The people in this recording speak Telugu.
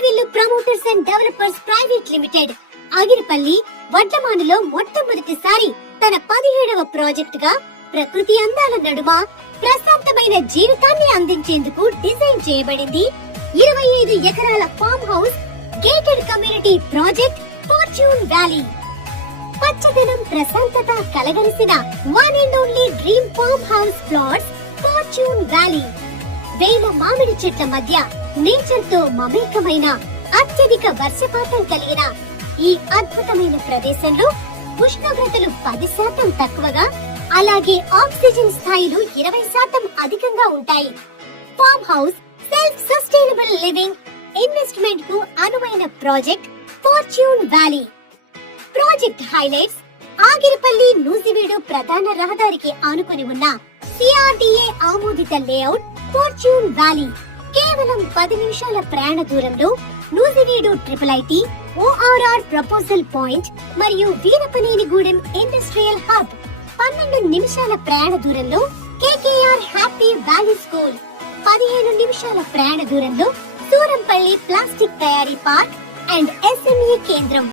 Harivillu promoters and developers private limited Agiripalli వడ్లమానులో మొట్టమొదటిసారి తన 17వ ప్రాజెక్ట్ గా ప్రకృతి అందాల నడుమ ప్రశాంతమైన జీవితాన్ని అందించేందుకు డిజైన్ చేయబడింది 25 ఎకరాల farm house gated community project fortune valley. పచ్చదనం ప్రశాంతత కలగలిసిన one and only dream farm house plots fortune valley. వేల మామిడి చెట్ల మధ్య నేచర్ తో మమేకమైన అత్యధిక వర్షపాతం కలిగిన ఈ అద్భుతమైన ప్రదేశంలో ఉష్ణోగ్రతలు 10% తక్కువగా, అలాగే ఆక్సిజన్ స్థాయిలు 20% అధికంగా ఉంటాయి. Farm house self sustainable living investment కు అనువైన project fortune valley. Project highlights: Agiripalli Nuzvid ప్రధాన రహదారికి ఆనుకుని ఉన్న సిఆర్డీఏ ఆమోదిత లేఅవుట్ ఫార్చ్యూన్ వ్యాలీ. కేవలం 10 నిమిషాల ప్రయాణ దూరంలో Nuzvid IIIT, ORR proposal point మరియు వీరపనేనిగూడెం ఇండస్ట్రియల్ హబ్. 12 నిమిషాల ప్రయాణ దూరంలో కేకేఆర్ హ్యాపీ వ్యాలీ స్కూల్. 15 నిమిషాల ప్రయాణ దూరంలో సూరంపల్లి ప్లాస్టిక్ తయారీ పార్క్ అండ్ SME కేంద్రం.